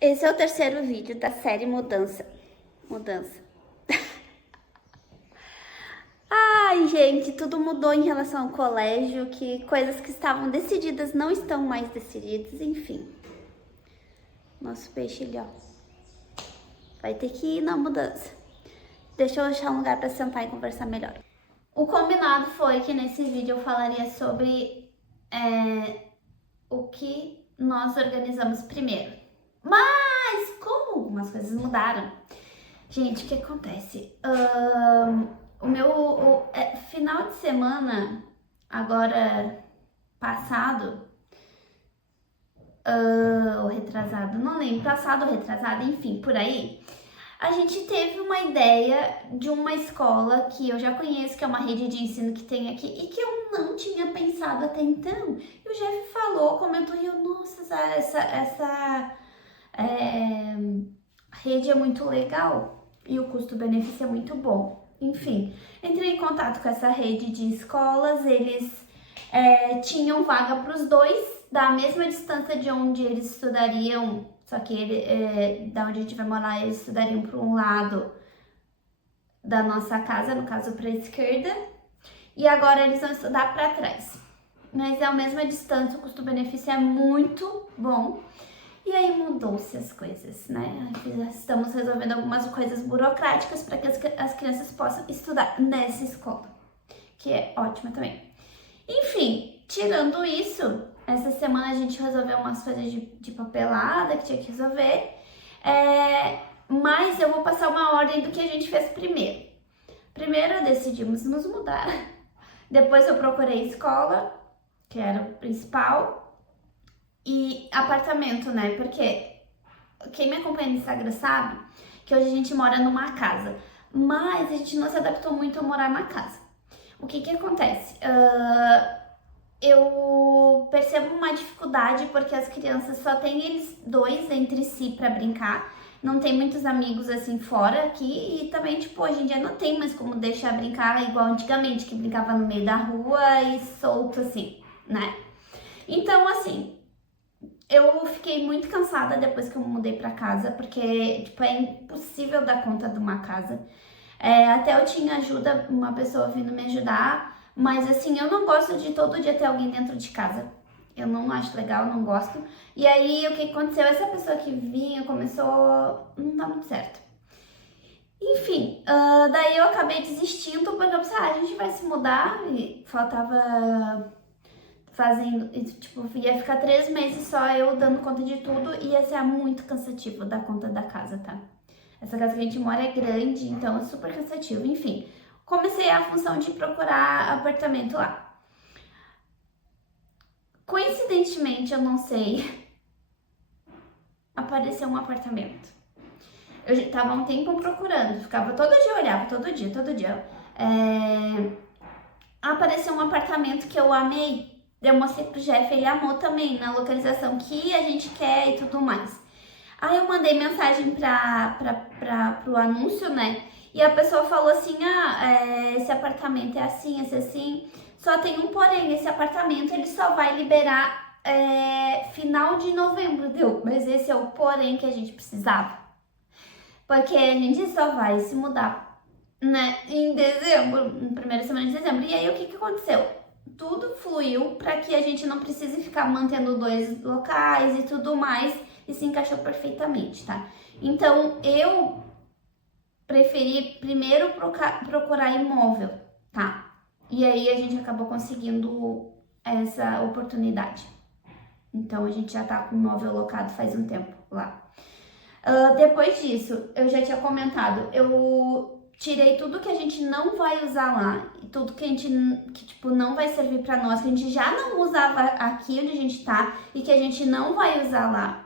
Esse é o terceiro vídeo da série Mudança. Mudança. Ai, gente, tudo mudou em relação ao colégio, que coisas que estavam decididas não estão mais decididas, enfim. Nosso peixe ali, ó. Vai ter que ir na mudança. Deixa eu achar um lugar para sentar e conversar melhor. O combinado foi que nesse vídeo eu falaria sobre o que nós organizamos primeiro. Mas como algumas coisas mudaram, gente, o que acontece? Final de semana, agora passado, ou retrasado, não lembro, passado ou retrasado, enfim, por aí, a gente teve uma ideia de uma escola que eu já conheço, que é uma rede de ensino que tem aqui e que eu não tinha pensado até então. E o Jeff falou, comentou, e eu, nossa, essa rede é muito legal e o custo-benefício é muito bom. Enfim, entrei em contato com essa rede de escolas, eles tinham vaga para os dois, da mesma distância de onde eles estudariam, só que da onde a gente vai morar, eles estudariam para um lado da nossa casa, no caso para a esquerda, e agora eles vão estudar para trás. Mas é a mesma distância, o custo-benefício é muito bom. E aí mudou-se as coisas, né? Estamos resolvendo algumas coisas burocráticas para que as crianças possam estudar nessa escola, que é ótima também. Enfim, tirando isso, essa semana a gente resolveu umas coisas de papelada que tinha que resolver, mas eu vou passar uma ordem do que a gente fez primeiro. Primeiro decidimos nos mudar, depois eu procurei escola, que era o principal, e apartamento, né? Porque quem me acompanha no Instagram sabe que hoje a gente mora numa casa, mas a gente não se adaptou muito a morar na casa. O que acontece? Eu percebo uma dificuldade porque as crianças só tem eles dois entre si para brincar, não tem muitos amigos assim fora aqui e também, tipo, hoje em dia não tem mais como deixar brincar igual antigamente, que brincava no meio da rua e solto assim, né? Então, assim, eu fiquei muito cansada depois que eu mudei pra casa, porque, tipo, é impossível dar conta de uma casa. Até eu tinha ajuda, uma pessoa vindo me ajudar, mas assim, eu não gosto de todo dia ter alguém dentro de casa. Eu não acho legal, não gosto. E aí, o que aconteceu? Essa pessoa que vinha começou, não tá muito certo. Enfim, daí eu acabei desistindo, porque eu pensei, a gente vai se mudar, e faltava fazendo, tipo, ia ficar 3 meses só eu dando conta de tudo e ia ser muito cansativo dar conta da casa, tá? Essa casa que a gente mora é grande, então é super cansativo. Enfim, comecei a função de procurar apartamento lá. Coincidentemente, eu não sei, apareceu um apartamento. Eu tava um tempo procurando, ficava todo dia, olhava, todo dia. Apareceu um apartamento que eu amei. Eu mostrei pro Jeff, ele amou também, na localização que a gente quer e tudo mais. Aí eu mandei mensagem pro anúncio, né? E a pessoa falou assim, esse apartamento é assim, esse assim. Só tem um porém, esse apartamento ele só vai liberar final de novembro, deu? Mas esse é o porém que a gente precisava. Porque a gente só vai se mudar, né, em dezembro, na primeira semana de dezembro. E aí o que aconteceu? Tudo fluiu para que a gente não precise ficar mantendo 2 locais e tudo mais, e se encaixou perfeitamente, tá? Então eu preferi primeiro procurar imóvel, tá? E aí a gente acabou conseguindo essa oportunidade. Então a gente já tá com o imóvel locado faz um tempo lá. Depois disso, eu já tinha comentado, eu tirei tudo que a gente não vai usar lá e tudo que a gente tipo não vai servir para nós, que a gente já não usava aqui onde a gente tá e que a gente não vai usar lá.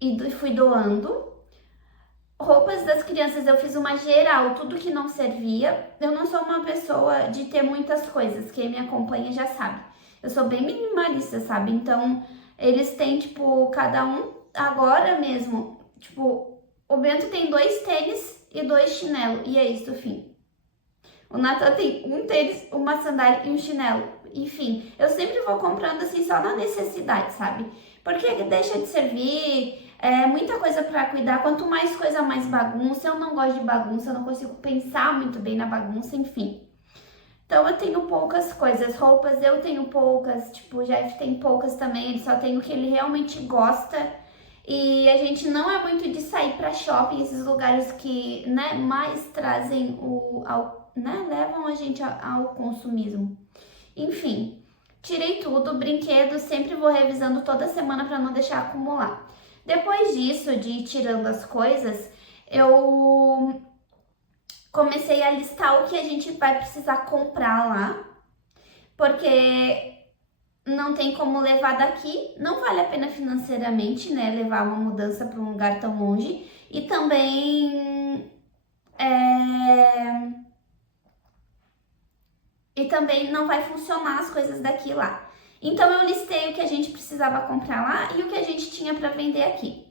E fui doando. Roupas das crianças eu fiz uma geral, tudo que não servia. Eu não sou uma pessoa de ter muitas coisas, quem me acompanha já sabe. Eu sou bem minimalista, sabe? Então, eles têm, tipo, cada um, agora mesmo, tipo, o Bento tem 2 tênis e 2 chinelos, e é isso, fim. O Nathan tem um tênis, uma sandália e um chinelo, enfim. Eu sempre vou comprando, assim, só na necessidade, sabe? porque deixa de servir, é muita coisa pra cuidar, quanto mais coisa, mais bagunça. Eu não gosto de bagunça, eu não consigo pensar muito bem na bagunça, enfim. Então eu tenho poucas coisas, roupas eu tenho poucas, tipo, o Jeff tem poucas também, ele só tem o que ele realmente gosta. E a gente não é muito de sair para shopping, esses lugares que, né, mais trazem levam a gente ao consumismo. Enfim, tirei tudo, brinquedos, sempre vou revisando toda semana para não deixar acumular. Depois disso, de ir tirando as coisas, eu comecei a listar o que a gente vai precisar comprar lá, porque não tem como levar daqui, não vale a pena financeiramente, né, levar uma mudança para um lugar tão longe, e também não vai funcionar as coisas daqui lá. Então eu listei o que a gente precisava comprar lá e o que a gente tinha para vender aqui.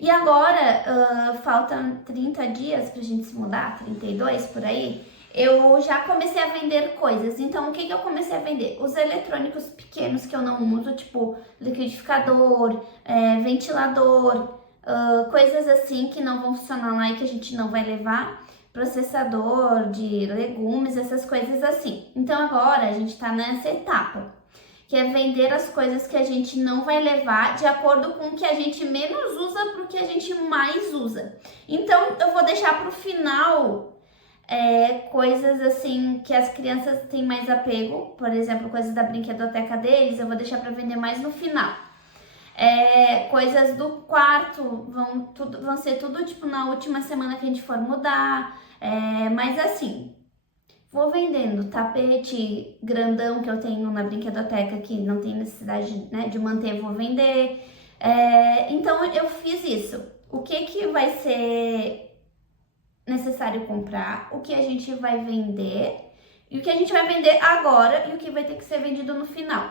E agora, faltam 30 dias pra gente se mudar, 32 por aí, eu já comecei a vender coisas. Então, o que eu comecei a vender? Os eletrônicos pequenos que eu não uso, tipo liquidificador, ventilador, coisas assim que não vão funcionar lá e que a gente não vai levar. Processador de legumes, essas coisas assim. Então, agora a gente tá nessa etapa, que é vender as coisas que a gente não vai levar de acordo com o que a gente menos usa para o que a gente mais usa. Então, eu vou deixar para o final coisas assim que as crianças têm mais apego, por exemplo, coisas da brinquedoteca deles, eu vou deixar para vender mais no final. Coisas do quarto vão ser tudo tipo na última semana que a gente for mudar, mas assim, vou vendendo tapete grandão que eu tenho na brinquedoteca que não tem necessidade, né, de manter, vou vender. Então eu fiz isso. O que vai ser necessário comprar, o que a gente vai vender e o que a gente vai vender agora e o que vai ter que ser vendido no final.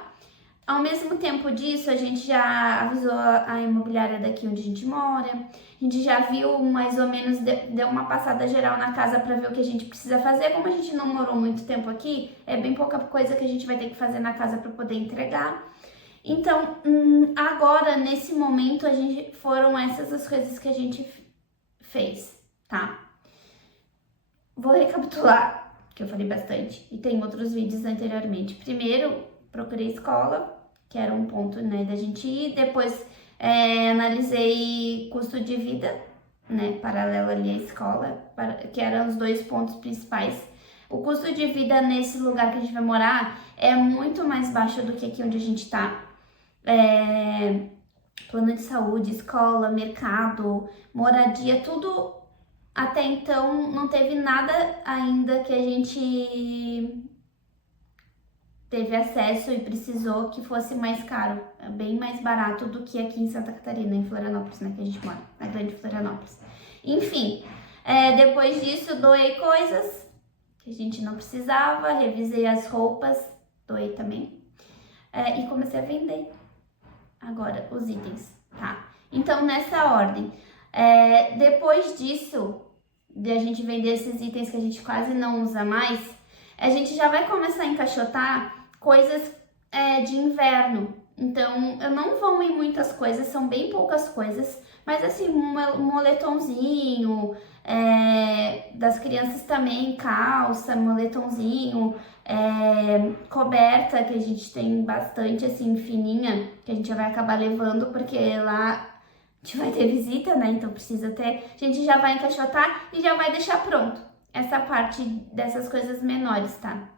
Ao mesmo tempo disso, a gente já avisou a imobiliária daqui onde a gente mora, a gente já viu mais ou menos, deu uma passada geral na casa para ver o que a gente precisa fazer. Como a gente não morou muito tempo aqui, é bem pouca coisa que a gente vai ter que fazer na casa para poder entregar. Então, agora, nesse momento, foram essas as coisas que a gente fez, tá? Vou recapitular, que eu falei bastante, e tem outros vídeos anteriormente. Primeiro, procurei escola, que era um ponto, né, da gente ir. Depois analisei custo de vida, né, paralelo ali à escola, que eram os 2 pontos principais. O custo de vida nesse lugar que a gente vai morar é muito mais baixo do que aqui onde a gente tá. Plano de saúde, escola, mercado, moradia, tudo até então não teve nada ainda que a gente teve acesso e precisou que fosse mais caro, bem mais barato do que aqui em Santa Catarina, em Florianópolis, né, que a gente mora, na grande Florianópolis. Enfim, depois disso doei coisas que a gente não precisava, revisei as roupas, doei também, e comecei a vender agora os itens, tá? Então, nessa ordem, depois disso, de a gente vender esses itens que a gente quase não usa mais, a gente já vai começar a encaixotar coisas de inverno. Então, eu não vou em muitas coisas, são bem poucas coisas, mas assim, um moletomzinho, das crianças também, calça, moletomzinho, coberta, que a gente tem bastante, assim, fininha, que a gente vai acabar levando, porque lá a gente vai ter visita, né, então precisa ter, a gente já vai encaixotar e já vai deixar pronto essa parte dessas coisas menores, tá?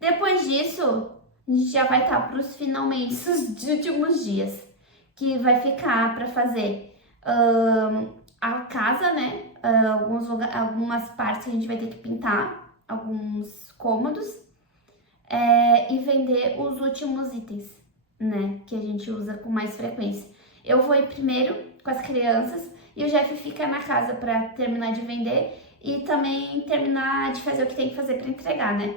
Depois disso, a gente já vai estar para os finalmente, os últimos dias, que vai ficar para fazer a casa, né? Algumas partes que a gente vai ter que pintar, alguns cômodos, e vender os últimos itens, né? Que a gente usa com mais frequência. Eu vou ir primeiro com as crianças e o Jeff fica na casa para terminar de vender e também terminar de fazer o que tem que fazer para entregar, né?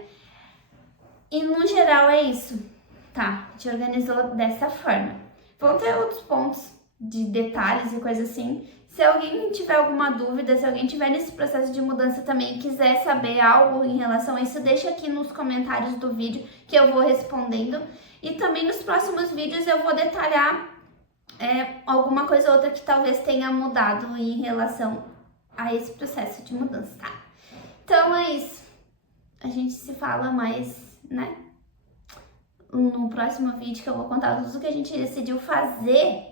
E no geral é isso, tá? A gente organizou dessa forma. Vão ter outros pontos de detalhes e coisas assim. Se alguém tiver alguma dúvida, se alguém tiver nesse processo de mudança também e quiser saber algo em relação a isso, deixa aqui nos comentários do vídeo que eu vou respondendo. E também nos próximos vídeos eu vou detalhar alguma coisa ou outra que talvez tenha mudado em relação a esse processo de mudança, tá? Então é isso. A gente se fala mais, né? No próximo vídeo que eu vou contar tudo que a gente decidiu fazer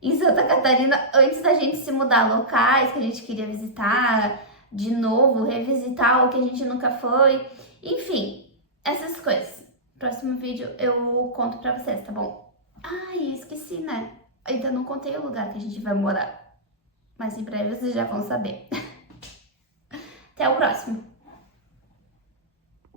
em Santa Catarina antes da gente se mudar, locais que a gente queria visitar de novo, revisitar o que a gente nunca foi, enfim, essas coisas. Próximo vídeo eu conto pra vocês, tá bom? Ai, esqueci, né? Ainda não contei o lugar que a gente vai morar, mas em breve vocês já vão saber. Até o próximo!